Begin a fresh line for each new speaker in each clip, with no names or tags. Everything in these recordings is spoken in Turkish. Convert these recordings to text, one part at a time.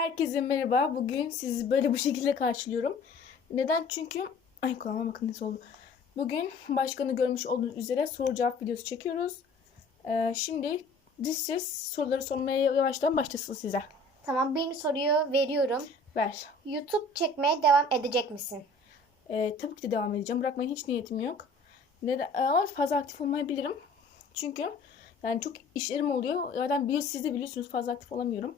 Herkese merhaba. Bugün sizi böyle bu şekilde karşılıyorum. Neden? Çünkü... Ay kulağıma bakın nasıl oldu. Bugün başkanı görmüş olduğunuz üzere soru cevap videosu çekiyoruz. Ee, şimdi dizsiz soruları sormaya yavaştan başlasın size.
Tamam birinci soruyu veriyorum.
Ver.
YouTube çekmeye devam edecek misin?
Ee, tabii ki de devam edeceğim. Bırakmaya hiç niyetim yok. Neden? Ama fazla aktif olmayabilirim. Çünkü yani çok işlerim oluyor. Zaten bir siz de biliyorsunuz fazla aktif olamıyorum.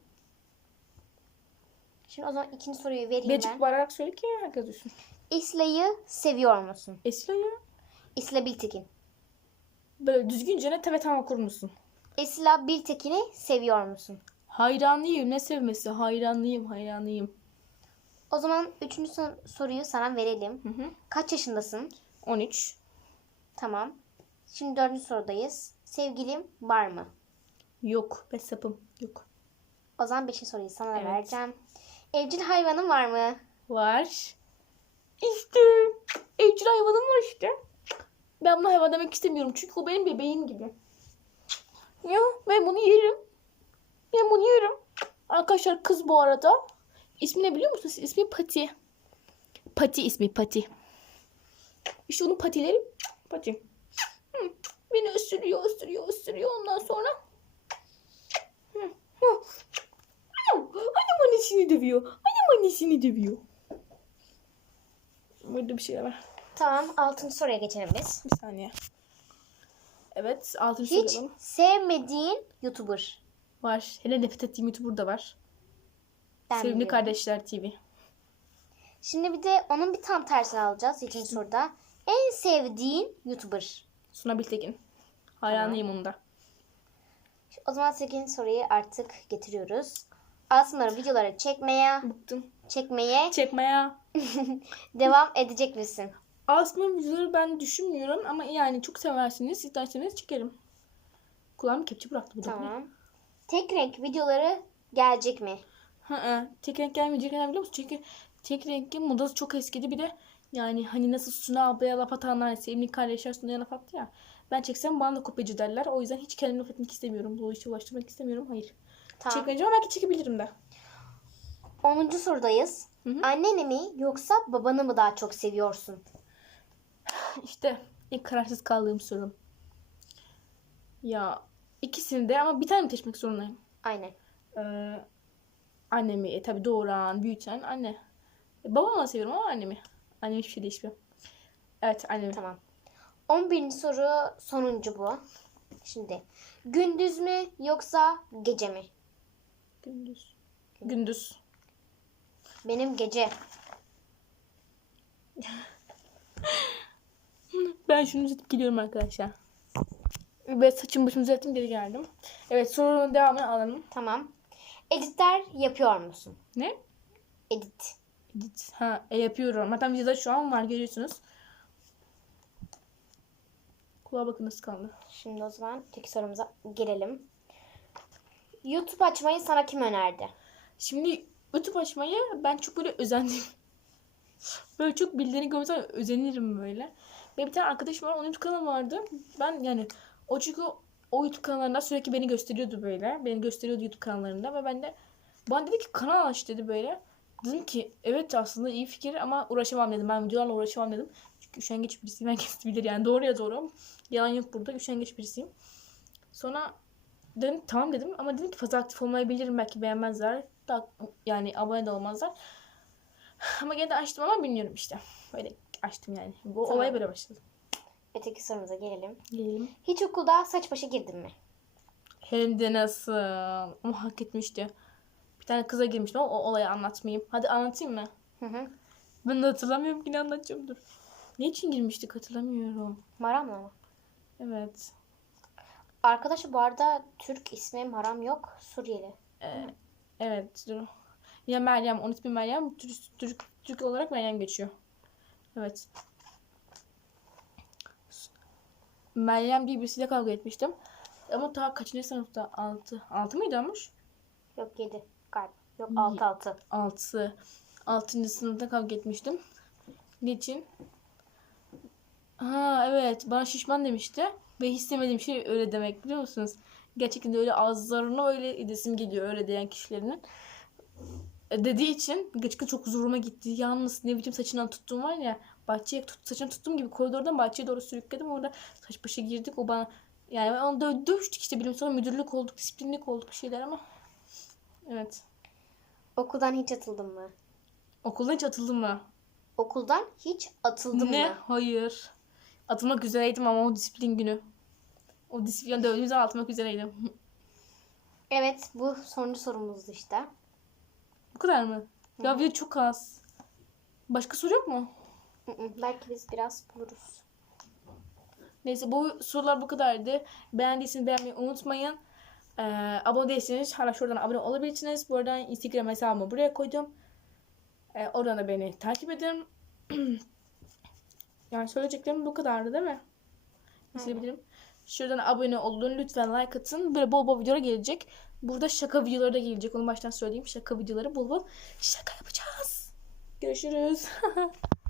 Şimdi o zaman ikinci soruyu vereyim
açık
ben.
bağırarak söyle ki herkes duysun.
İsla'yı seviyor musun?
Esra ya.
İsla Biltekin.
Böyle düzgünce ne evet ama okur musun?
İsla Biltekin'i seviyor musun?
Hayranlıyım. Ne sevmesi? Hayranlıyım, hayranlıyım.
O zaman üçüncü son- soruyu sana verelim.
Hı hı.
Kaç yaşındasın?
13.
Tamam. Şimdi dördüncü sorudayız. Sevgilim var mı?
Yok. Ben sapım. Yok.
O zaman beşinci soruyu sana
Evet.
vereceğim. Evcil hayvanın var mı?
Var. İşte. Evcil hayvanım var işte. Ben buna hayvan demek istemiyorum. Çünkü o benim bebeğim gibi. Ya ben bunu yerim. Ben bunu yerim. Arkadaşlar kız bu arada. İsmi ne biliyor musunuz? İsmi Pati. Pati ismi Pati. İşte onun patileri Pati. Hı. Beni ısırıyor, ısırıyor, ısırıyor. Ondan sonra Hı. Hı. Annesini dövüyor. Annem annesini dövüyor. Burada bir şey var.
Tamam. Altıncı soruya geçelim biz.
Bir saniye. Evet. Altın
Hiç
soralım.
sevmediğin YouTuber.
Var. Hele nefret ettiğim YouTuber da var.
Ben
Sevimli
biliyorum.
Kardeşler TV.
Şimdi bir de onun bir tam tersini alacağız ikinci soruda. En sevdiğin YouTuber.
Suna Biltekin. Hayranıyım onda.
O zaman 8. soruyu artık getiriyoruz. Asmara videoları çekmeye,
Bıktım.
çekmeye
Çekmeye.
devam edecek misin?
Aslında videoları ben düşünmüyorum ama yani çok seversiniz. isterseniz çekerim. Kulağım kepçe bıraktı bu da.
Tamam. Tek renk videoları gelecek mi?
Hı hı. Tek renk gelmeyecek neden biliyor musun? Çünkü tek renkin modası çok eskidi. Bir de yani hani nasıl Suna ablaya laf atanlar, sevimli kardeşler Suna'ya laf attı ya. Ben çeksem bana da kopyacı derler. O yüzden hiç kendimi laf etmek istemiyorum. Bu işe ulaştırmak istemiyorum. Hayır.
Tamam.
Çekmeyeceğim ama belki çekebilirim de.
10. sorudayız.
Hı hı.
Anneni mi yoksa babanı mı daha çok seviyorsun?
İşte ilk kararsız kaldığım sorum. Ya ikisini de ama bir tane mi seçmek zorundayım?
Aynen.
Ee, annemi e, tabii doğuran, büyüten anne. E, babamı da seviyorum ama annemi. Annem hiçbir şey değişmiyor. Evet annemi.
Tamam. 11. soru sonuncu bu. Şimdi gündüz mü yoksa gece mi?
Gündüz. Gündüz.
Benim gece.
Ben şunu düzeltip geliyorum arkadaşlar. Ve saçımı başımı düzelttim geri geldim. Evet sorunun devamını alalım.
Tamam. Editler yapıyor musun?
Ne?
Edit.
Edit. Ha e, yapıyorum. Hatta videoda şu an var görüyorsunuz. Kulağa bakın nasıl kaldı.
Şimdi o zaman tek sorumuza gelelim. YouTube açmayı sana kim önerdi?
Şimdi YouTube açmayı ben çok böyle özendim. Böyle çok bildiğini görmesem özenirim böyle. Benim bir tane arkadaşım var. Onun YouTube kanalı vardı. Ben yani o çünkü o YouTube kanallarında sürekli beni gösteriyordu böyle. Beni gösteriyordu YouTube kanallarında ve ben de bana dedi ki kanal aç dedi böyle. Dedim ki evet aslında iyi fikir ama uğraşamam dedim. Ben videolarla uğraşamam dedim. Çünkü üşengeç birisiyim. Herkes bilir yani. Doğru ya doğru. Yalan yok burada. Üşengeç birisiyim. Sonra dedim tamam dedim ama dedim ki fazla aktif olmayabilirim belki beğenmezler. Da, yani abone de olmazlar. Ama gene de açtım ama bilmiyorum işte. Böyle açtım yani. Bu
Tamam.
olaya böyle başladı.
Öteki sorumuza gelelim.
Gelelim.
Hiç okulda saç başa girdin mi?
Hem de nasıl? Ama hak etmişti. Bir tane kıza girmiştim ama o olayı anlatmayayım. Hadi anlatayım mı?
Hı hı.
Ben de hatırlamıyorum yine anlatacağım dur. Ne için girmiştik hatırlamıyorum.
Maramla mı?
Evet.
Arkadaşı bu arada Türk ismi Maram yok. Suriyeli.
Ee, evet dur. Ya Meryem. Onun ismi Meryem. Türk, Türk, Türk olarak Meryem geçiyor. Evet. Meryem diye birisiyle kavga etmiştim. Ama ta kaçıncı sınıfta? 6. 6 mıydı olmuş?
Yok 7 galiba. Yok
Ye-
6 6.
6. 6. sınıfta kavga etmiştim. Niçin? Ha evet bana şişman demişti. Ve istemediğim şey öyle demek biliyor musunuz? Gerçekten öyle ağızlarına öyle edesim geliyor öyle diyen kişilerin. e, dediği için gerçekten çok zoruma gitti. Yalnız ne biçim saçından tuttum var ya bahçeye tut, saçını tuttuğum gibi koridordan bahçeye doğru sürükledim. Orada saç başa girdik. O bana yani onu dö- dövüştük işte bilim sonra müdürlük olduk, disiplinlik olduk bir şeyler ama. Evet.
Okuldan hiç atıldın mı?
Okuldan hiç atıldım mı?
Okuldan hiç atıldın
ne?
mı?
Hayır. Atılmak üzereydim ama o disiplin günü. O disiplin dövdüğümüz zaman atılmak üzereydim.
Evet bu sonuncu sorumuzdu işte.
Bu kadar mı? Ya video çok az. Başka soru yok mu?
Hı hı, Belki biz biraz buluruz.
Neyse bu sorular bu kadardı. Beğendiyseniz beğenmeyi unutmayın. Ee, abone değilseniz hala şuradan abone olabilirsiniz. Bu arada Instagram hesabımı buraya koydum. Ee, oradan da beni takip edin. yani söyleyeceklerim bu kadardı değil mi? İsteyebilirim. Şuradan abone olun. Lütfen like atın. Böyle bol bol videolar gelecek. Burada şaka videoları da gelecek. Onu baştan söyleyeyim. Şaka videoları bol bol şaka yapacağız. Görüşürüz.